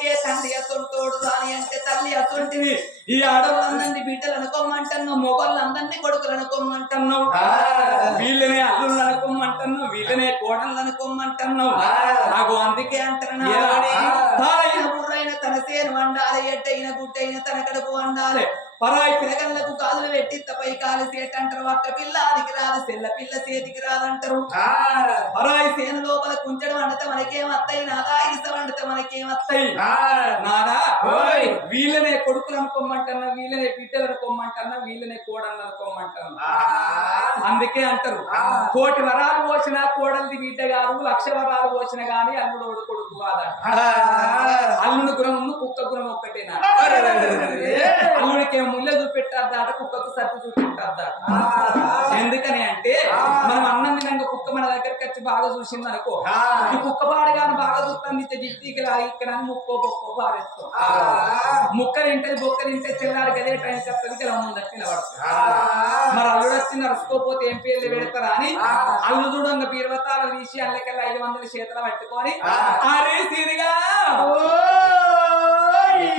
అంటే తండ్రి అసొంటోడు రాని అంటే తల్లి అసొంటివి ఈ ఆడవాళ్ళందరినీ బిడ్డలు అనుకోమంటున్నావు మొగళ్ళందరినీ కొడుకులు అనుకోమంటున్నావు వీళ్ళనే అల్లుళ్ళు అనుకోమంటున్నావు వీళ్ళనే కోడళ్ళు అనుకోమంటున్నావు నాకు అందుకే అంటారు తారైన బుర్రైన తన సేను వండాలి ఎట్టయిన గుట్టయిన తన కడుపు వండాలి పరాయి పిల్లగళ్ళకు కాదులు పెట్టి తపై కాలు సేట అంటారు అక్క పిల్ల ఆదికి రాదు సెల్ల పిల్ల చేతికి రాదంటారు పరాయి సేను లోపల కుంచడం వండితే మనకేం వస్తాయి నాదా ఇస వండితే మనకేం వస్తాయి నాదా వీళ్ళనే కొడుకులు అనుకోమంటున్నా వీళ్ళనే బిడ్డలు అనుకోమంటున్నా వీళ్ళనే కోడళ్ళు అనుకోమంటున్నా అందుకే అంటారు కోటి వరాలు పోసినా కోడలిది బిడ్డ కాదు 1,00,000 వరాలు పోసిన గాని అల్లుడు కొడుకు కాదంట అల్లుడు గుణము కుక్క గుణం ఒక్కటేనా అల్లుడికి ముళ్ళ చూపెట్టాదాట కుక్కకు సత్తు చూపెట్టాదాట ఎందుకని అంటే మనం అన్నం తినంగా కుక్క మన దగ్గరికి వచ్చి బాగా చూసింది అనుకో ఈ కుక్క పాడగాను బాగా చూస్తుంది జిట్టికి ఇక్కడ ముక్కో బొక్కో పారేస్తాం ముక్క తింటే బొక్క తింటే తెల్లారి గదే టైం చెప్తుంది ఇలా ముందట్టు నిలబడుతుంది మరి అల్లుడు వచ్చి నడుచుకోపోతే ఏం పేర్లు పెడతారా అని అల్లు చూడంగా పీర్వతాలు తీసి అల్లకెళ్ళి 500 చేతులు పట్టుకొని అరే సీరిగా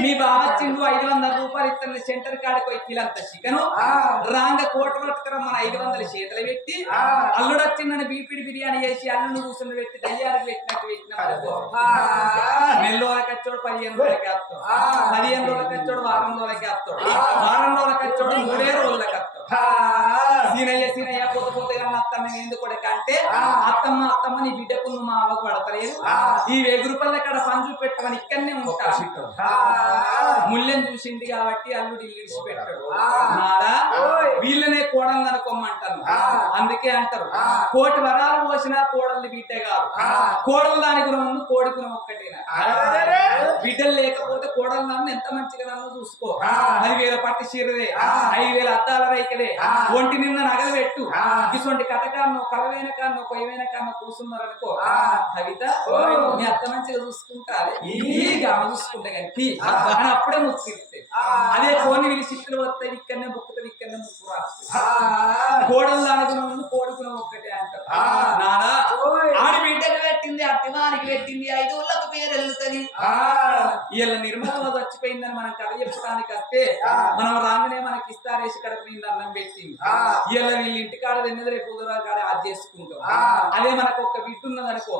మీ బాబా చిండు 500 రూపాయలు ఇస్తున్న సెంటర్ కాడికి పోయి కిలంత చికెను రాంగ కోట రొట్టుకర మన 500 చేతులు పెట్టి అల్లుడు వచ్చిందని బీపీడి బిర్యానీ చేసి అల్లుడు కూర్చుని పెట్టి దయ్యానికి పెట్టినట్టు పెట్టిన నెల్లోల కచ్చోడు 15 రోజులకి వస్తాడు 15 రోజులకి వచ్చాడు వారం రోజులకి వస్తాడు వారం రోజులకి వచ్చాడు 3 రోజులకి వస్తాడు సీనయ్య పోతే కానీ అత్తమ్మ ఎందుకు అంటే అత్తమ్మ నీ బిడ్డకు నువ్వు మా అవ్వకు పడతలేదు ఈ 1000 రూపాయల కాడ పంచు పెట్టమని ఇక్కడనే ఉంటాడు ముళ్ళని చూసింది కాబట్టి అల్లుడు ఇల్లు పెట్టాడు నాదా వీళ్ళనే కోడలు అనుకోమంటాను అందుకే అంటారు కోటి వరాలు పోసినా కోడల్ని బిడ్డ కాదు కోడలు దాని గుణం ఉంది కోడి గుణం ఒక్కటేనా బిడ్డలు లేకపోతే కోడలు నన్ను ఎంత మంచిగా నన్ను చూసుకో 10,000 పట్టి చీరదే 5,000 అద్దాల రైకలే ఒంటి నిన్న నగలు పెట్టు ఇటువంటి కథకాన్నో కలవైన కాన్నో కొయ్యమైన కాన్నో కూర్చున్నారనుకో కవిత మీ అత్త మంచిగా చూసుకుంటారు ఈ ఆమె చూసుకుంటే కానీ అని అప్పుడే ముక్కిస్తే అదే కోని వీళ్ళు చిత్తులు వస్తాయి ఇక్కడనే ముక్కుతుంది ఇక్కడనే ముక్కు రాస్తుంది కోడలు అనుకున్న కోడి గుణం ఒక్కటే అంటారు నానా ఆడి బిడ్డకు పెట్టింది అత్తిమానికి పెట్టింది 5 ఊళ్ళకు పేరు వెళ్తుంది వీళ్ళ నిర్మల చచ్చిపోయిందని మనం కథ చెప్పడానికి వస్తే మనం రాగానే మనకి ఇస్తారేసి కడప నిండి అన్నం పెట్టింది వీళ్ళ వీళ్ళ ఇంటికాడ తిన్నది రేపు ఉదరాల కాడ అది చేసుకుంటాం అదే మనకు ఒక్క బిడ్డ ఉన్నదనుకో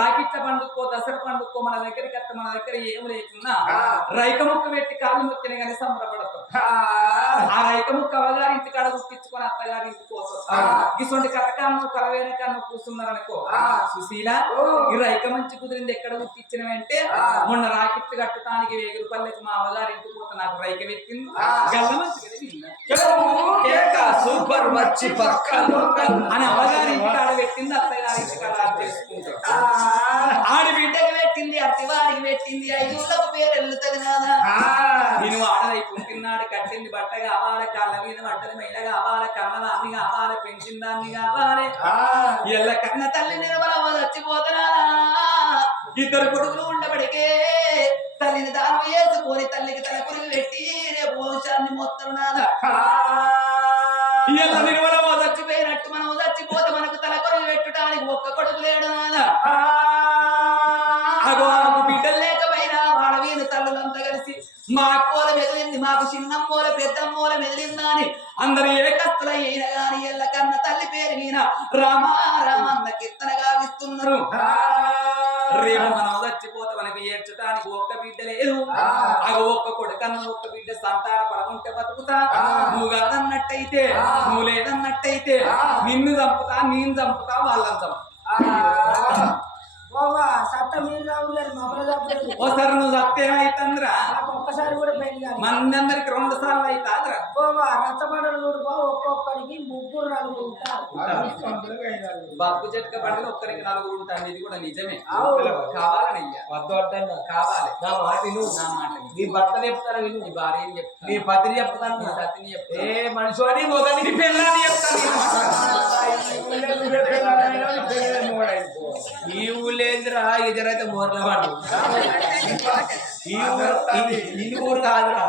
రాకిట్ల పండుకో దసరా పండుకో మన దగ్గరికి వస్తే మన దగ్గర ఏం లేకున్నా రైక ముక్క పెట్టి కాళ్ళు మొక్కిన కానీ సంబరపడతాం ఆ రైక ముక్క అవగారి ఇంటికాడ గుర్తించుకొని అత్తగారి ఇంటికి పోతాం ఇటువంటి కథకాన్ని కలవేన కాన్న కూర్చున్నారనుకో సుశీల ఈ రైక మంచి కుదిరింది ఎక్కడ గుర్తించినవంటే మొన్న రాకెట్లు కట్టడానికి 1000 రూపాయలకి మా అమ్మగారి ఇంటికి పోతే నాకు రైక పెట్టింది గల్ల మంచిగా సూపర్ మచ్చి పక్కన అని అమ్మగారి ఇంటికాడ పెట్టింది అత్తగారి ఇంటికాడ చేసుకుంటాం ఆడి బిడ్డకి పెట్టింది అత్తివారికి పెట్టింది 5 ఊళ్ళకు పేరు వెళ్తుంది నాదా నేను ఆడదై పుట్టినాడు కట్టింది బట్ట కావాలి కళ్ళ మీద పడ్డది మైల కావాలి కన్నదాన్ని కావాలి పెంచిన దాన్ని కావాలి ఎల్ల కన్న తల్లి నిర్మలమ్మ చచ్చిపోతున్నా 2 కొడుకులు ఉండబడికే తల్లిని దానం వేసుకొని తల్లికి తల పురుగు పెట్టి రేపు వంశాన్ని మొత్తం నాదా ఎల్ల నిర్మలమ్మ చచ్చిపోయినట్టు మనం చచ్చిపోతే మనకు తల కొరుగు పెట్టడానికి ఒక్క కొడుకు లేడు నాదా అగోకు బిడ్డలు లేకపోయినా వాడవీను తల్లులంతా కలిసి మా అక్కోల మెదిలింది మాకు చిన్నమ్మోల పెద్దమ్మోల మెదిలిందా అని అందరు ఏకస్తుల అయిన గాని ఎల్ల కన్న తల్లి పేరు మీద రామా రామన్న కీర్తన గావిస్తున్నారు రేపు మనం చచ్చిపోతే మనకి ఏడ్చడానికి ఒక్క బిడ్డ లేదు అగ ఒక్క కొడుకన్న ఒక్క బిడ్డ సంతాన పరముంటే బతుకుతా నువ్వు కాదన్నట్టయితే నువ్వు లేదన్నట్టయితే నిన్ను చంపుతా నేను చంపుతా వాళ్ళని చంపుతా ఓసారి నువ్వు సత్యమైతుందిరా ఒక్కసారి కూడా పోయింది మనందరికి 2 సార్లు అవుతాదిరా రచ్చబండలు కూడా ఒక్కొక్కరికి 3-4 ఉంటారు బతుకు చెట్క పండుగ ఒక్కరికి 4 ఉంటారు ఇది కూడా నిజమే కావాలని కావాలి నా మాట నా మాట నీ భర్త చెప్తాను విను నీ భార్య చెప్తాను నీ పతిని చెప్తాను నీ సతిని చెప్తాను ఏ మనిషి మొదటి పెళ్ళని ఈ ఊళ్ళేంద్రా ఇద్దరైతే మోర్ల వాడు ఈ ఊరు కాదురా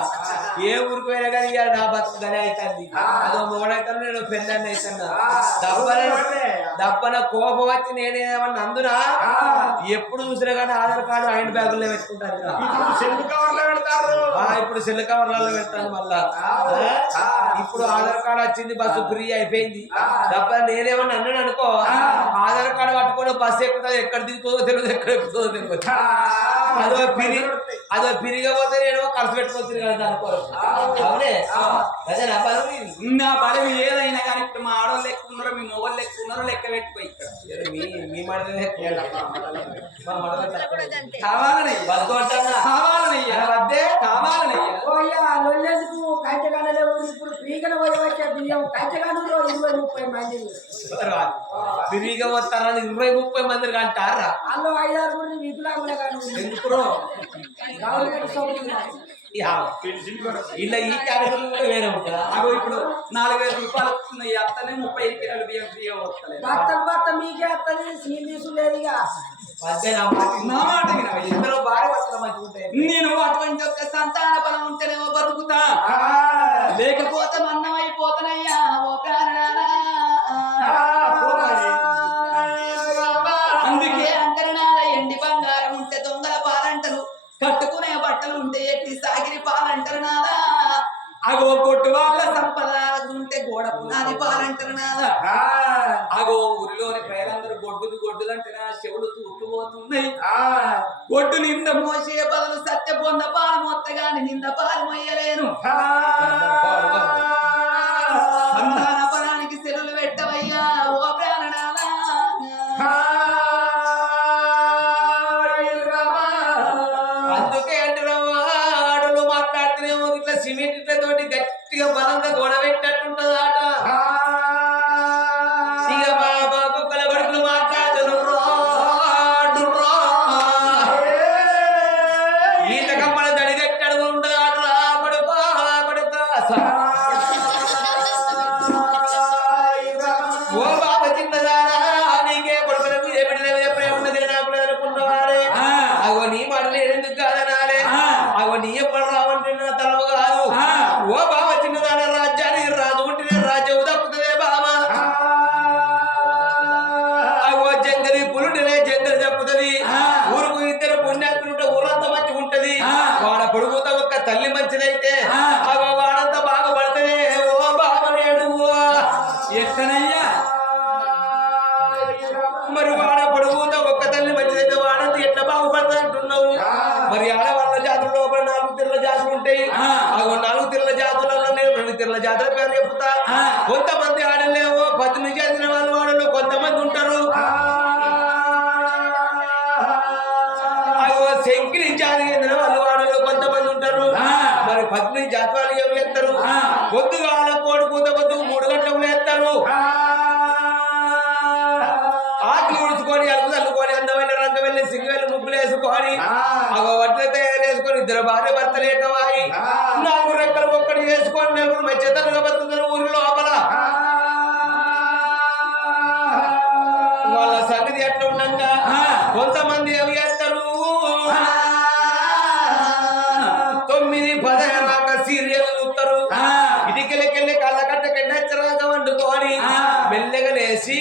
ఏ ఊరికి పోయినా కానీ ఇక నా బతుకుదనే అవుతుంది అదో మొగడైతాను నేను పెళ్ళని అవుతున్నా దప్పన కోపం వచ్చి నేనేమన్నా అందునా ఎప్పుడు చూసినా కానీ ఆధార్ కార్డు హ్యాండ్ బ్యాగుల్లో పెట్టుకుంటాను ఇప్పుడు సెల్ కవర్లలో పెడతాను మళ్ళా ఇప్పుడు ఆధార్ కార్డు వచ్చింది బస్సు ఫ్రీ అయిపోయింది తప్ప నేనేమన్నా అన్నాను అనుకో ఆధార్ కార్డు పట్టుకొని బస్సు ఎక్కుతుంది ఎక్కడ దిగుతుందో తెలియదు ఎక్కడ ఎక్కుతుందో తెలియదు అదో పిరిగా పోతే నేను ఖర్చు పెట్టుకోవచ్చు కదా అనుకో అవునే అదే నా బలం నా బలం ఏదైనా కానీ ఇప్పుడు మా ఆడవాళ్ళు ఎక్కువ ఉన్నారో మీ మొగళ్ళు ఎక్కువ ఉన్నారో లెక్క పెట్టుకో ఇక్కడ మీ మడలే కావాలనయ్యా కావాలనయ్యా వద్దే కావాలనయ్యా లొల్లెందుకు కంచెగానలే ఇప్పుడు పీకన పోయి వచ్చే బియ్యం కంచెగానలో 20-30 మంది ఫ్రీగా వస్తారని 20-30 మంది అంటారా వాళ్ళు 5-6 వికులాంగులే కానీ ఎందుకు గవర్నమెంట్ సౌకర్యం ఇలా ఈ కార్యక్రమం కూడా వేరే ఉంటుందా అగో ఇప్పుడు 4000 రూపాయలు వస్తున్నాయి అత్తనే 35 కిలోలు బియ్యం ఫ్రీగా వస్తలేదు భర్త మీకే వస్తుంది సీన్ లేదు ఇక నా మాట వినవయ్యా. ఇద్దరు భార్య భర్తలు మంచిగా ఉంటాయి నేను అటువంటి ఒక సంతాన బలం ఉంటేనేమో బతుకుతా లేకపోతే మన్నమైపోతానయ్యా ఓ ప్రాణనాథా. అందుకే అంకరనాథ ఎండి బంగారం ఉంటే దొంగల పాలంటారు కట్టుకునే బట్టలు ఉంటే ఎట్టి సాగిరి పాలంటారు నాదా అగో కొట్టు వాళ్ళ సంపద ఉంటే గోడ పునాది పాలంటారు నాదా అగో ఊరిలోని ప్రజలందరూ గొడ్డులు అంటే నా చెవులు తూట్టుపోతున్నాయి గొడ్డు నింద మోసే బదులు సత్య పొంద పాలు మొత్తగాని నింద పాలు మొయ్యలేను సంతాన పరానికి సెలులు పెట్టవయ్యా ఓ ప్రాణనాథా. అందుకే అంటున్నాడు మాట్లాడుతూనేమో ఇట్లా సిమెంట్ తోటి గట్టిగా బలంగా గోడ పెట్టినట్టుంటది ఆట ఇక మా బాబు కలబడుకులు మాట్లాడుతున్నారు ఈత కమ్మల దడి కట్టడు ఉంటుంది ఆట పడుకో ఓ బాబు చిన్నదారా నీకే కొడుకులకు ఏ బిడ్డలు ఎప్పుడే ఉన్నది నాకు అనుకున్నవారే అగో నీ మాటలు ఎందుకు కాదనాలే అగో నీ ఎప్పుడు రావంటే నా తలవ కాదు ఓ బాబా చిన్నదాన రాజ్యాన్ని రాజు ఉంటేనే రాజ్యం దక్కుతుందే బామా అగో జంగలి పులుంటేనే జంగలి దక్కుతుంది ఊరుకు ఇద్దరు పుణ్యాత్తుంటే ఊరంతా మంచిగా ఉంటది వాడ పొడుగుతా ఒక్క తల్లి మంచిదైతే అగో వాడంతా బాగుపడుతుంది ఓ బాబా నేడు ఎక్కనయ్యా మరి వాడ పొడుగుతా ఒక్క తల్లి మంచిదైతే వాడంతా ఎట్లా బాగుపడుతుంది అంటున్నావు మరి ఆడవాళ్ళ జాతుల లోపల 4 తిరుల జాతులు ఉంటాయి అగో 4 తిరుల జాతులలో నేను 2 తిరుల జాతుల పేరు చెప్తా కొంతమంది ఆడలేవో 18 చెందిన వాళ్ళు వాడలో కొంతమంది ఉంటారు అగో శంకిని జాతి చెందిన వాళ్ళు వాడలో కొంతమంది ఉంటారు మరి 18 జాతి వాళ్ళు ఏమి చేస్తారు పొద్దుగా కోడి కూత పొద్దు 3 గంటలకు లేస్తారు ఆకులు ఉడుచుకొని అలుగు చల్లుకొని అందమైన రంగ వెళ్ళి సింగి వెళ్ళి ముగ్గులు వేసుకొని అగో వడ్ల తయారు చేసుకొని 2 భార్య భర్తలు ఏకవాయి 4 రెక్కలు ఒక్కటి చేసుకొని 4 మధ్యతలుగా బతుకుతున్న ఊరి లోపల వాళ్ళ సంగతి ఎట్లా ఉండగా కొంతమంది ఏమి చేస్తారు 9-10 రాక సీరియల్ చూస్తారు ఇటుకెళ్ళి కళ్ళకట్ట కెండచ్చరాగా వండుకొని మెల్లగా లేసి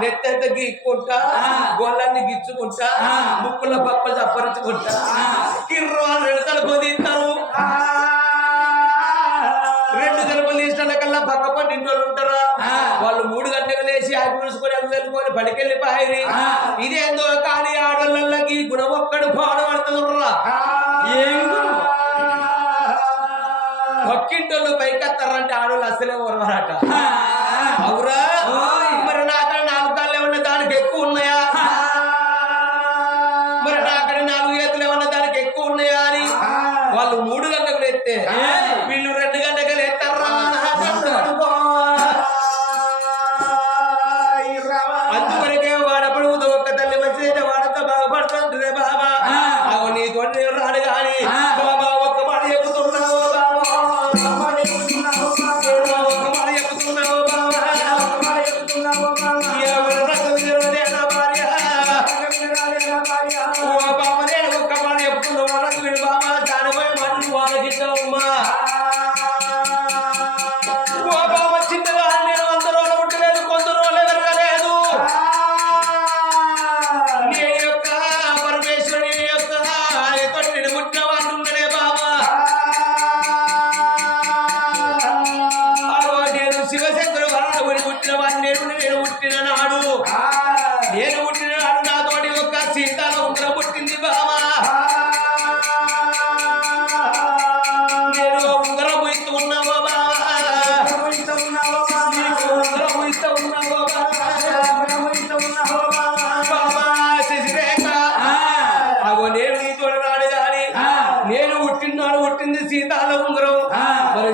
నెత్తంత గీక్కుంటా గోళ్ళన్ని గిచ్చుకుంటా ముక్కుల పప్పలు చప్పరించుకుంటా కిర్రో 2 తలుపులు తీస్తారు 2 తలుపులు తీసిన కల్లా పక్క పట్టి ఇంట్లో ఉంటారా వాళ్ళు 3 గంటలకు లేచి ఆకు పులుసుకొని అవి తెలుసుకొని పడికెళ్ళి పాయిరి ఇదేందో కానీ ఆడోళ్ళకి గుణం ఒక్కడు పాడబడుతుండ్రా ఏం పక్కింటోళ్ళు పైకెత్తారంటే ఆడోళ్ళు అసలే వరవరట అవురా మరి నాకడ 4 కాళ్ళు ఏమన్నా దానికి ఎక్కువ ఉన్నాయా మరి నాకడ 4 చేతులు ఏమన్నా దానికి ఎక్కువ ఉన్నాయా అని వాళ్ళు 3 గంటలకు ఎత్తే వీళ్ళు 2 గంటలకు ఎత్తారా అందువరకే వాడప్పుడు ఒక్క తల్లి మంచిదైతే వాడంతా బాగుపడుతుంటే బాబా అవు నీ తోటి రాడు కానీ బాబా ఒక్క మాట చెప్పుతున్నావు బాబా నేను ఒక్క మాట చెప్తున్నావు బాబా దానిపై మాట వాళ్ళకి అమ్మా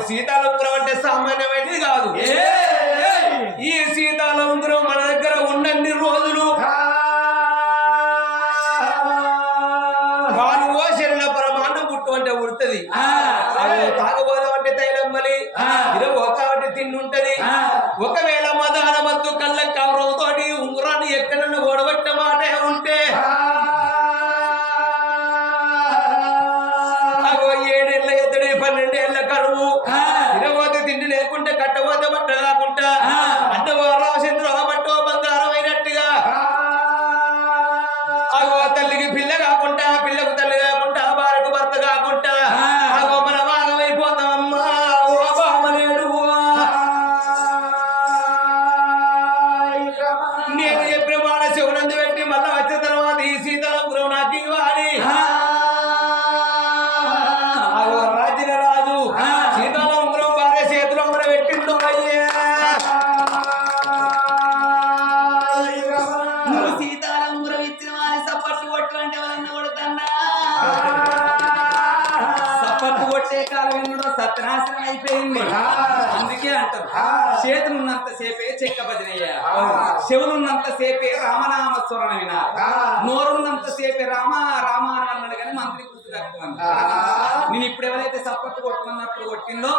సీతాల ఉంగరం అంటే సామాన్యమైనది కాదు. ఈ సీతాల ఉంగరం మన దగ్గర ఉన్నన్ని రోజులు వాను శరీర పరమాన్నం పుట్టు అంటే ఉడుతుంది, తాగబోదాం అంటే తైలం బలి, ఇరవోకావంటే తిండి ఉంటది. ఒకవేళ మదాన మత్తు కళ్ళ కవరంతోటి ఉంగరాన్ని ఎక్కడన్నా ఓడబట్టిన మాట ఉంటే 7 ఏళ్ళ ఎద్దడి 12 ఏళ్ళ కరువు, ఇరవోతే తిండి లేకుంటే కట్టబోతే బట్ట కాకుండా అంటే రామచంద్ర బట్టో బంగారం అయినట్టుగా అగో తల్లికి పిల్ల కాకుండా పిల్లకు తల్లి కాకుండా భార్యకు భర్త కాకుండా అగో మన భాగమైపోతామమ్మా. ఓ బామనేడు నేను చెప్పిన మాట శివనందు పెట్టి మళ్ళా వచ్చిన తర్వాత ఈ సీతల ఉంగరం నాకు ఇవ్వాలి. అగో రాజుల రాజు సీతల ఉంగరం భార్య చేతిలో ఉంగరం పెట్టిండు. అయ్యా నువ్వు సీతాల ఉంగరం ఇచ్చిన వారి సప్పట్లు కొట్టు ఎవరన్నా కొడుతున్నా సప్పట్లు కొట్టే కాలం ఎన్నడో సత్యనాశనం అయిపోయింది. అందుకే అంటారు చేతులు ఉన్నంత సేపే చెక్క భజనయ్యా, చెవులున్నంత సేపే రామనామ స్వరణ వినాలి, నోరున్నంత సేపే రామ రామ అని అన్నాడు కానీ మంత్రి గుర్తు తక్కువ. నేను ఇప్పుడు ఎవరైతే సప్పట్లు కొట్టుకున్నప్పుడు కొట్టిందో,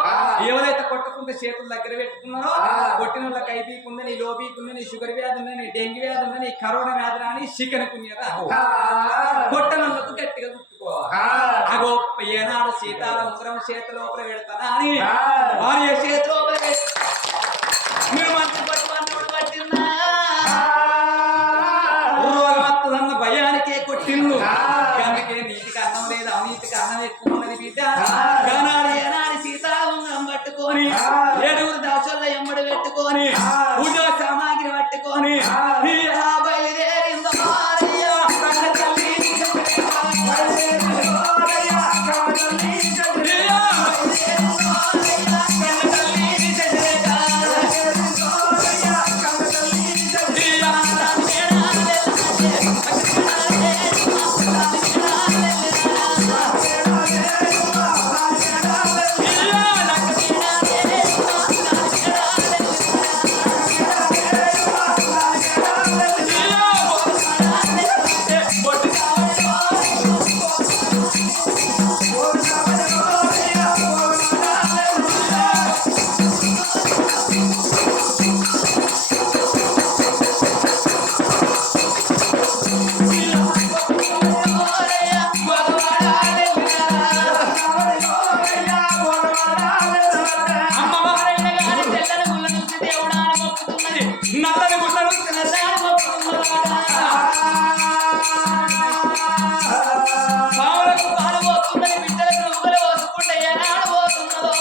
ఎవరైతే కొట్టకుండా చేతుల దగ్గర పెట్టుకున్నారో కొట్టిన వాళ్ళకి ఐపీకుందా, నీ లోపీకుందా, నీ షుగర్ వ్యాధి ఉందా, నీ డెంగ్యూ వ్యాధి ఉందా, నీ కరోనా వ్యాధి రాని చికెన్ కునియరా కొట్టనందుకు గట్టిగా చుట్టుకోవాలి. అగో ఏనాడు సీతాల ఉంగరం చేతిలో పెడతానా అని భార్య చేతిలో మీరు మంచి పట్టుకున్నప్పుడు పట్టిందా రోగమత్తదన్న భయానికే కొట్టిండు. అందుకే నీతికి అన్నం లేదు, అవినీతికి అన్నం ఎక్కువ ఉన్నది బిడ్డ. ఏనాడు సీతాల ఉంగరం పట్టుకొని 7 దాసుల ఎంబడి పెట్టుకొని పూజా సామాగ్రి పట్టుకొని బయలుదేరిందో నల్లని గుడ్లను పావులకు పాలు పోతున్నది, బిడ్డలకు రువ్వులు పోసుకుంటే ఏనాడు పోతున్నదో.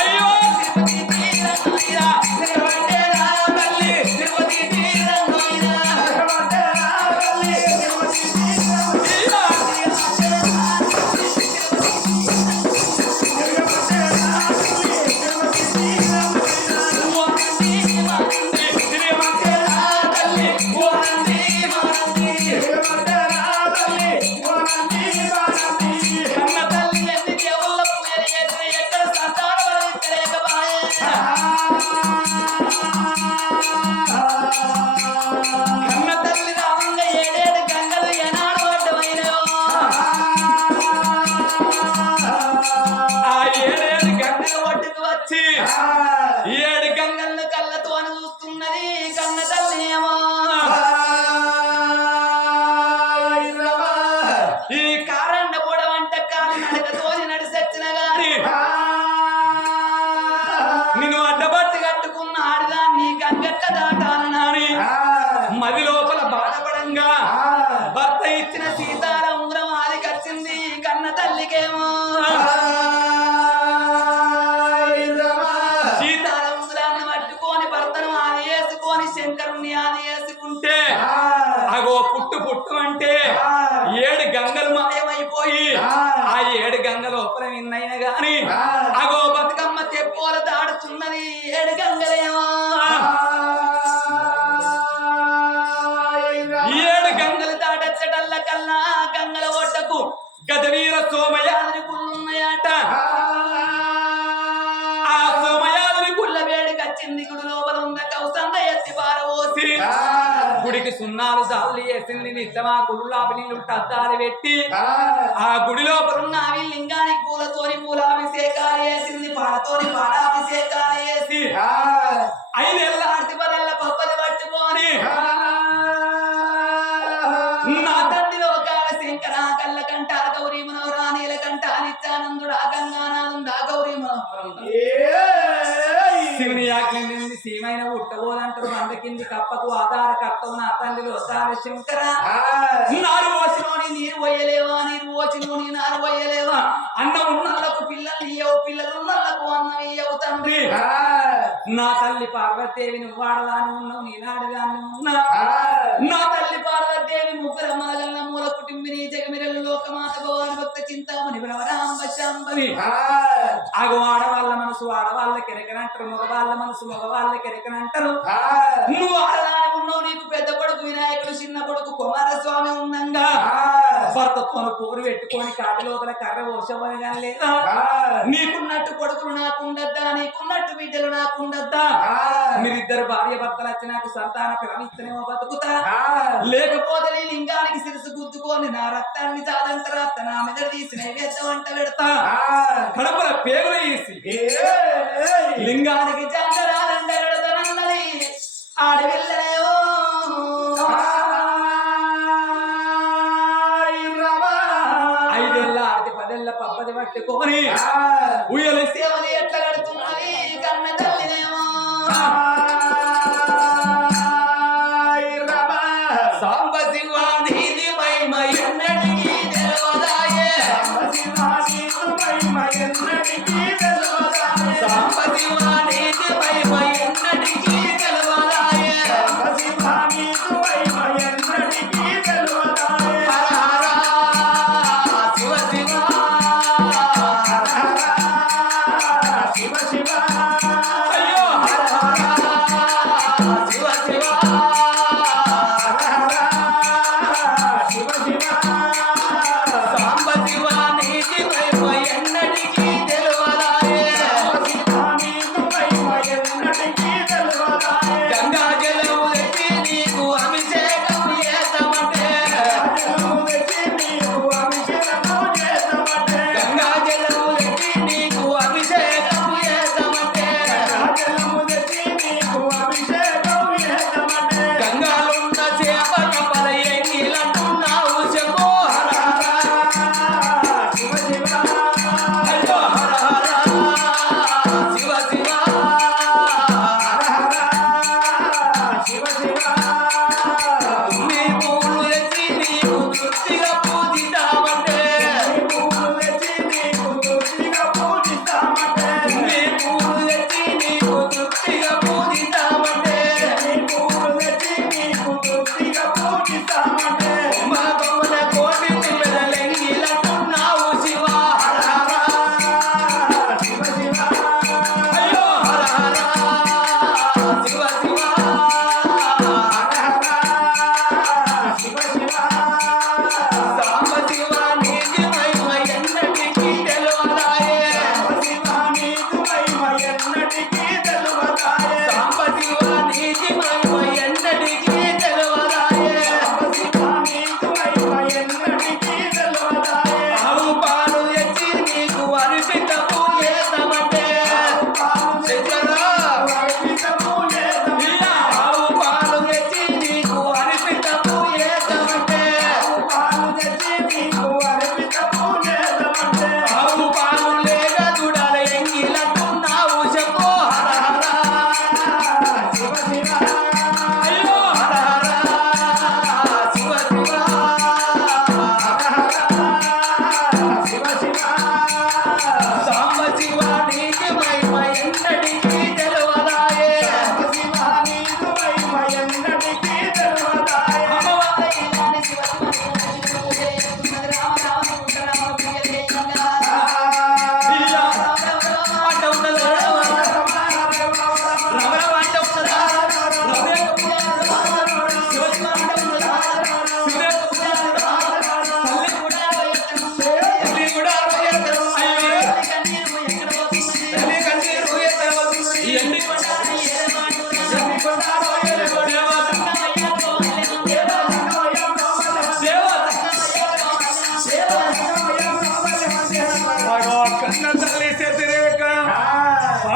అయ్యో తిరుపతి తీరంగమయ్యా, తిరుపతి తల్లి తిరుపతి తీరంగమయ్యా, కన్న తల్లి రావంగా 7 గంగలు ఏనాడు అడ్డమైనయో. ఆ 7 గంగల ఒడ్డుకు వచ్చి 7 గంగలను కళ్ళతో అని చూస్తున్నది కన్న తల్లి ఏమో. ఈ కారండ పొడవంట కాలి నడకతోని నడిసొచ్చిన గాని నిన్ను అడ్డబట్టి కట్టుకున్న ఆడదాన్ని గంగట్ట దాటాలని మది లోపల బాధపడంగా భర్త ఇచ్చిన సీతాల ఉంగరం ఆదికొచ్చింది కన్న తల్లికేమో. సీతాల ఉంగరాన్ని పట్టుకొని భర్తను ఆది వేసుకొని శంకరుణ్ణి ఆది వేసుకుంటే అగో పుట్టు పుట్టు అంటే 7 గంగలు మాయమైపోయి ఆ 7 గంగలు ఒప్పర విన్నైనా గాని అగో బతుకమ్మ తెప్పోల దాడుతున్నది 7 గంగలేమో. 7 గంగలు దాటచ్చటల్ల కల్లా గంగల ఒడ్డకు గజవీర సోమయాదని గుళ్ళున్నాయట. సున్నాలు జాలు వేసింది నిజమా గురులాపి నీళ్ళు అద్దాలు పెట్టి ఆ గుడి లోపల ఉన్న అవి లింగానికి పూలతోని పూలాభిషేకాలు వేసింది పాలతోని పాలాభిషేకాలు వేసి 5 ఏళ్ళ ఆర్తి 10 ఏళ్ళ పప్పది పట్టుకొని నా తండ్రి లోకాల శంకర కళ్ళ కంట గౌరీ మనోహరా నీల కంట నిత్యానందుడా గంగానాథుడా గౌరీ మనోహరం శివుని ఆజ్ఞ సీమైన ఉట్టబోదంటారు బండ కింది కప్పకు ఆధారకర్తవు నా తండ్రి లోకాల శంకర నారు పోసినోని నీరు పోయలేవా నీరు పోసినోని నారు పోయలేవా అన్నం ఉన్నళ్ళకు పిల్లలు ఇయ్యవు పిల్లలు ఉన్నళ్ళకు అన్నం ఇయ్యవు తండ్రి నా తల్లి పార్వతీదేవి నువ్వు వాడదాని ఉన్నావు నీనాడుదాన్ని ఉన్నా నా తల్లి పార్వతీదేవి ముగ్గురు అమ్మలగల్ల మూల కుటుంబిని జగమిరలు లోకమాత భవాని భక్త చింతామణి భ్రమరాంబ శాంబని ఆగు ఆడవాళ్ళ మనసు ఆడవాళ్ళకి ఎరకనంటారు మగవాళ్ళ మనసు మగవాళ్ళకి ఎరకనంటారు నువ్వు ఆడదాని ఉన్నావు నీకు పెద్ద కొడుకు వినాయకుడు చిన్న కొడుకు కుమారస్వామి ఉండంగా భర్తతో పోరు పెట్టుకొని కాటి లోపల కర్ర ఓషమని లేదా నీకున్నట్టు కొడుకులు నాకుండద్దా నీకున్నట్టు బిడ్డలు నాకుండద్దా మీరిద్దరు భార్య భర్తలు వచ్చి నాకు సంతాన పిలవిస్తేనేమో బతుకుతా లేకపోతే నీ లింగానికి శిరసు గుద్దుకొని నా రక్తాన్ని చాదంట రక్త నా మెదడు తీసి నైవేద్యం వంట పెడతా కడుపుల పేగులు వేసి లింగానికి చందరాలంట పెడతానన్నది ఆడవిల్లనేవో 5 ఏళ్ళ ఆర్తి 10 ఏళ్ళ పబ్బది పట్టుకొని ఉయ్యలు సేవని ఎట్లా